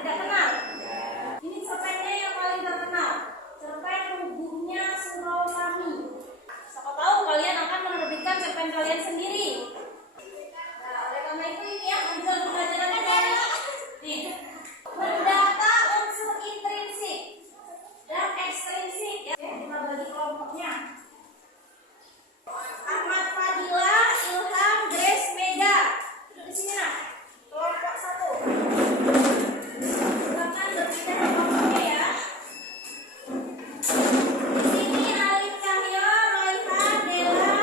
Tidak kenal. Ini cerpennya yang paling terkenal. Cerpen Rubuhnya Surau Kami. Siapa tahu kalian akan menerbitkan cerpen kalian sendiri. Nah, oleh karena itu ini ya unsur pembelajaran kita. Nih, mendata unsur intrinsik dan ekstrinsik ya. Kita bagi kelompoknya. Ahmad Fadila, Ilham, Grace, Mega. Duduk di sini nah. Kelompok 1. Silakan berpindah kelompoknya ya. Di sini Alif Cahyo, Royhan, Dela,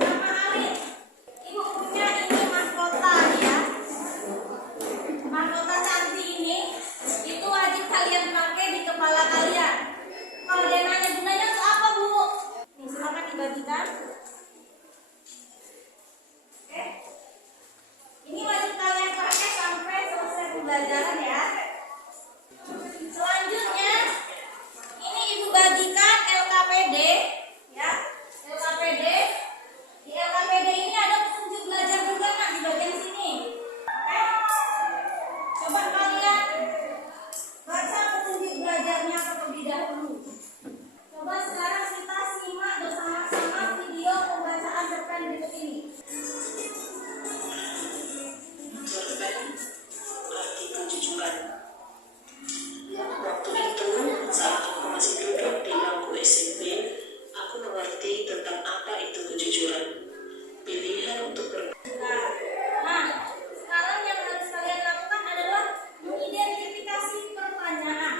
sama Alif. Ibu punya ini mahkota ya. Mahkota cantik ini itu wajib kalian pakai di kepala kalian. Kalau dia nanya gunanya untuk apa bu? Nih silakan dibagikan. Oke. Ini wajib kalian pakai sampai selesai pembelajaran ya. Selanjutnya ini ibu bagikan LKPD ya. LKPD. Di LKPD ini ada petunjuk belajar juga nah di bagian sini. Oke. Coba kalian baca petunjuk belajarnya terlebih dahulu. Coba sekarang kita simak bersama-sama video pembacaan cerpen berikut ini. Cerpen Arti Kejujuran. Waktu itu, saat aku masih duduk di bangku SMP, aku mengerti tentang apa itu kejujuran. Pilihan untuk Nah, sekarang yang harus kalian lakukan adalah mengidentifikasi pertanyaan.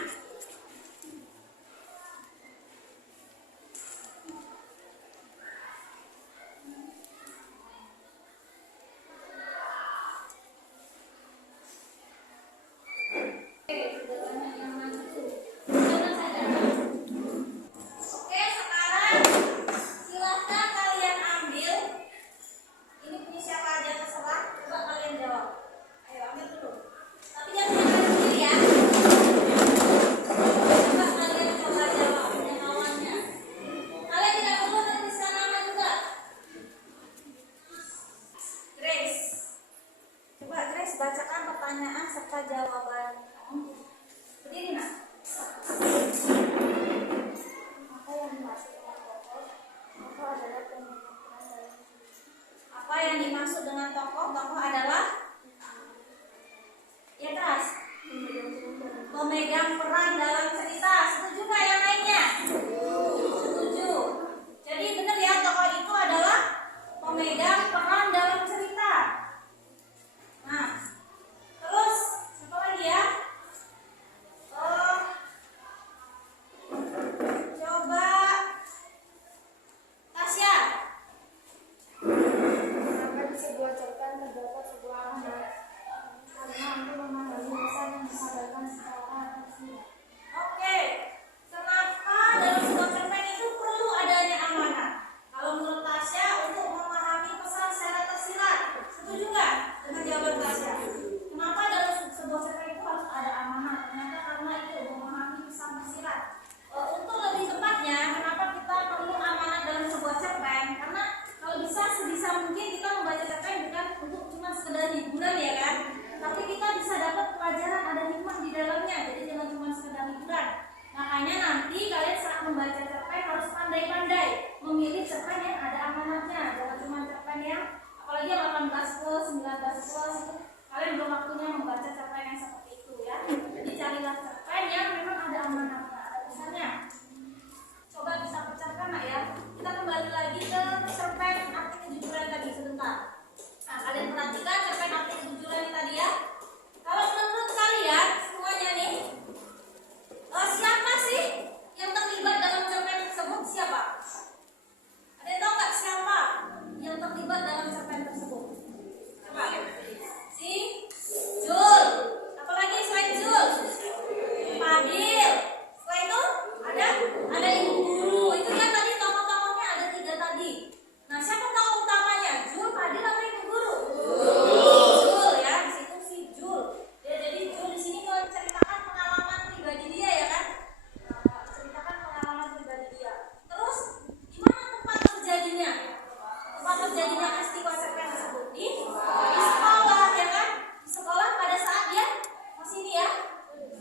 Oke, sekarang silahkan kalian ambil. Ini punya siapa aja terserah. Coba kalian jawab. Ayo ambil dulu. Tapi jangan kalian sendiri ya. Coba kalian coba jawab yang lawannya. Kalian tidak perlu menuliskan nama juga. Grace. Coba Grace bacakan pertanyaan serta jawaban. Berdiri nak.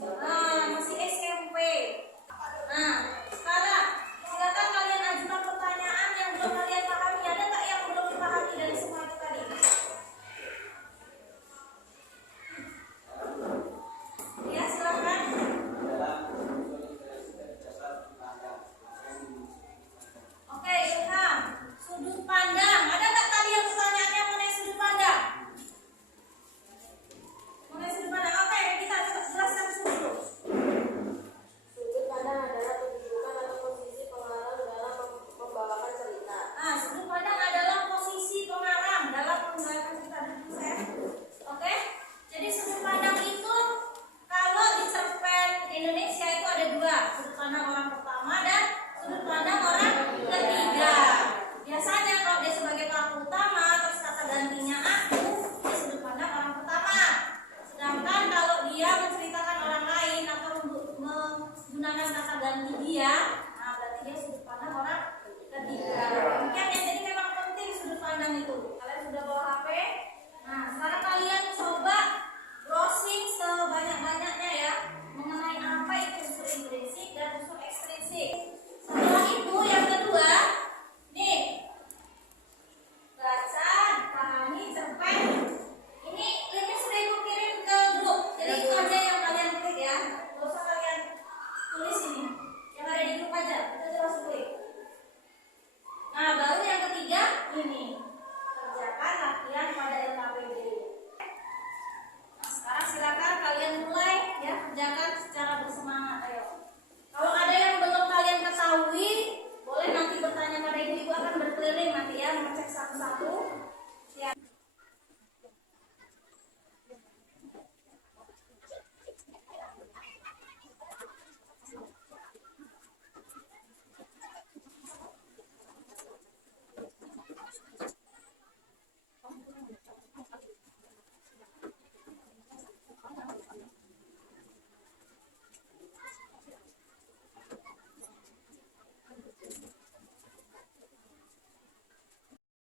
Nah, masih SMP. Nah, sekarang silakan kalian ajukan pertanyaan yang belum kalian pahami. Ada nggak yang belum dipahami dari semua itu tadi? Ya, silakan. Oke, Ilham. Sudut pandang. Ada nggak tadi yang pertanyaannya mengenai sudut pandang? Mengenai sudut pandang. Oke, kita jelaskan dulu. Sudut pandang adalah kedudukan atau posisi pengarang dalam membawakan cerita. Nah, sudut pandang adalah posisi pengarang dalam membawakan cerita. Oke? Jadi sudut pandang itu kalau di cerpen Indonesia itu ada dua, sudut pandang orang pertama dan sudut pandang orang ketiga. Biasanya kalau dia sebagai pelaku utama terus kata gantinya aku, dia sudut pandang orang pertama. Sedangkan kalau dia menceritakan orang lain atau menggunakan kata ganti dia, nah berarti dia sudut pandang orang ketiga. Demikian ya, jadi memang penting sudut pandang itu. Kalian sudah bawa HP? Nah, sekarang kalian coba browsing sebanyak-banyaknya ya mengenai apa itu unsur intrinsik dan unsur ekstrinsik. Setelah itu yang kedua, nih, baca, pahami cerpen. Ini linknya sudah ibu kirim ke grup. Jadi itu aja yang kalian klik ya. Gak usah kalian tulis ini. Yang ada di grup aja. Kita terus klik. Nah, baru yang ketiga ini. Kerjakan latihan pada LKPD. Nah, sekarang silakan kalian mulai ya, kerjakan secara bersemangat. Ayo. Kalau ada yang belum kalian ketahui, boleh nanti bertanya pada ibu akan berkeliling nanti ya, mengecek satu-satu. Ya.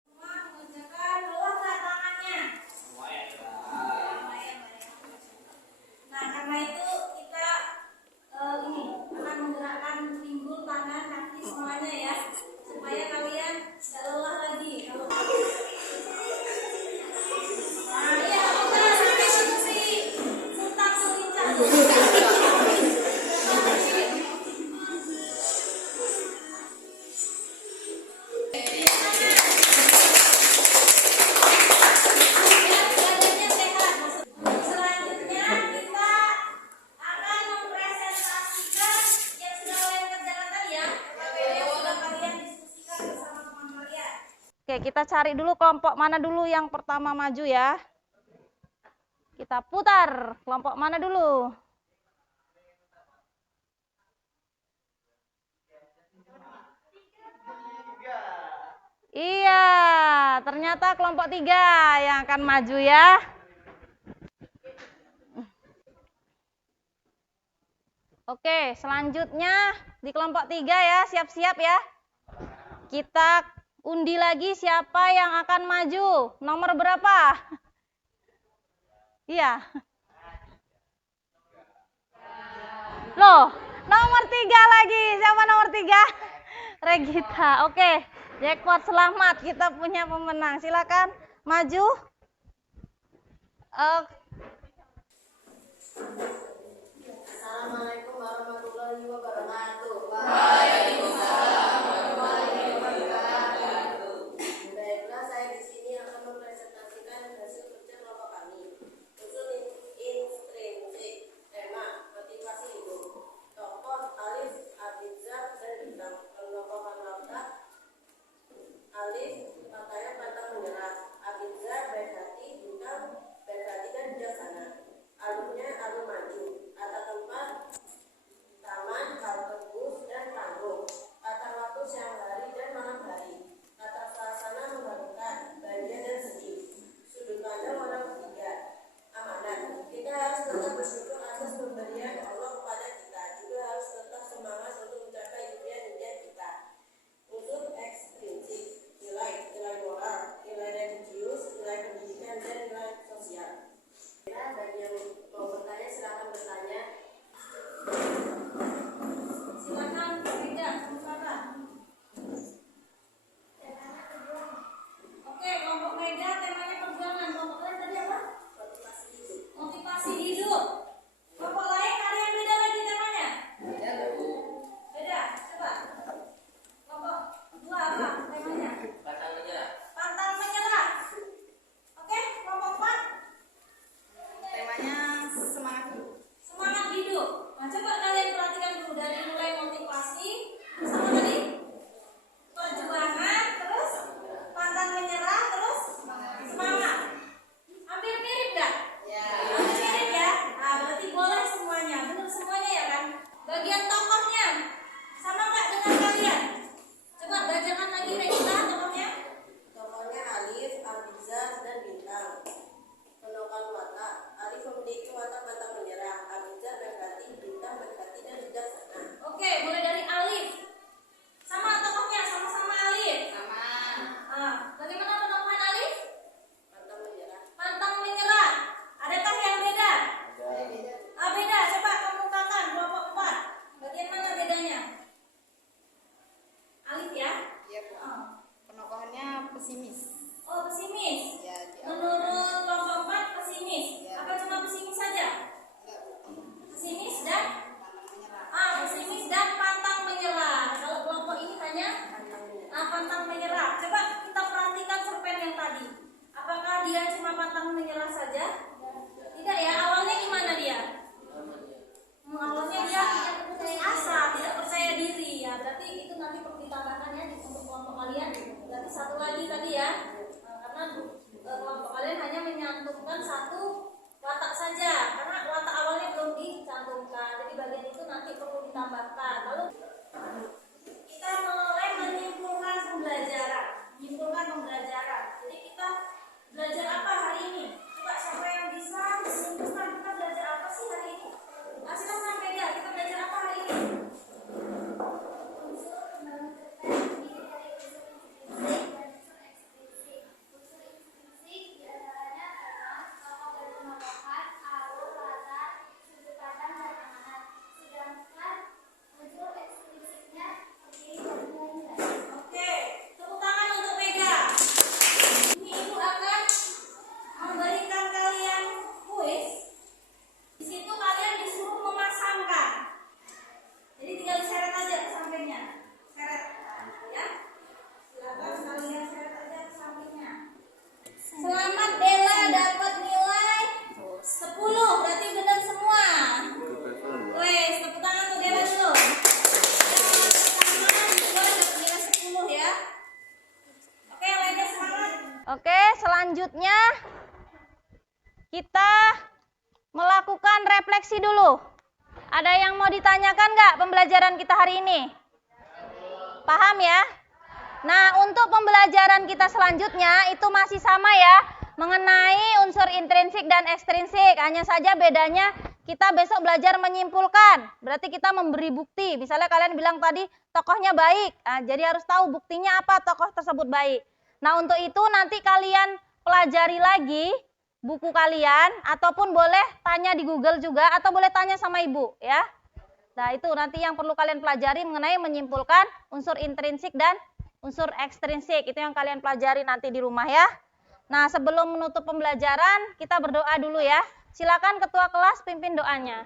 Semua mengerjakan, bawa nggak tangannya? Nah, karena itu kita ini akan menggerakkan pinggul, tangan, kaki semuanya ya, supaya kalian tidak lelah lagi. Kalau nah, iya, kita sampai si Sultan Sulincah. Selanjutnya kita akan mempresentasikan yang sudah kalian kerjakan tadi ya, yang sudah kalian diskusikan bersama teman kalian. Oke, kita cari dulu kelompok mana dulu yang pertama maju ya. Kita putar kelompok mana dulu. Iya, ternyata kelompok 3 yang akan maju ya. Oke, selanjutnya di kelompok 3 ya, siap-siap ya. Kita undi lagi siapa yang akan maju. Nomor berapa? Iya. Loh, nomor 3 lagi. Siapa nomor 3? Regita. Oke, jackpot, selamat. Kita punya pemenang. Silakan maju. Assalamualaikum warahmatullahi wabarakatuh. Baiklah, saya di sini akan mempresentasikan hasil kerja kelompok kami. Unsur intrinsik, tema, motivasi hidup, tokoh Alif, Abizar, dan Bintang, pengelompokan lauta. Alif, matanya pantang menyerah. Abizar, baik hati. Bintang, baik hati dan bijaksana. Alifnya alur maju. ditambahkan. Lalu kita mulai menyimpulkan pembelajaran. Jadi kita belajar apa hari ini? Coba siapa yang bisa menyimpulkan kita belajar apa sih hari ini? Silakan Vega, kita belajar apa hari ini? Oke, tepuk tangan untuk Vega. Ini Ibu akan memberikan kalian kuis. Di situ kalian disuruh memasangkan. Jadi tinggal diseret aja ke sampingnya. Seret, ya. Silakan kalian seret aja ke sampingnya. Selamat Bella dapat nilai 10. Berarti benar semua. Wes, tepuk tangan untuk Bella dulu. Ya. Oke, lainnya semangat. Oke, selanjutnya kita melakukan refleksi dulu. Ada yang mau ditanyakan nggak pembelajaran kita hari ini? Paham ya? Nah, untuk pembelajaran kita selanjutnya itu masih sama ya, mengenai unsur intrinsik dan ekstrinsik. Hanya saja bedanya kita besok belajar menyimpulkan. Berarti kita memberi bukti. Misalnya kalian bilang tadi tokohnya baik. Nah, jadi harus tahu buktinya apa tokoh tersebut baik. Nah, untuk itu nanti kalian pelajari lagi buku kalian, ataupun boleh tanya di Google juga, atau boleh tanya sama ibu ya. Nah, itu nanti yang perlu kalian pelajari mengenai menyimpulkan unsur intrinsik dan unsur ekstrinsik. Itu yang kalian pelajari nanti di rumah ya. Nah, sebelum menutup pembelajaran kita berdoa dulu ya. Silakan ketua kelas pimpin doanya.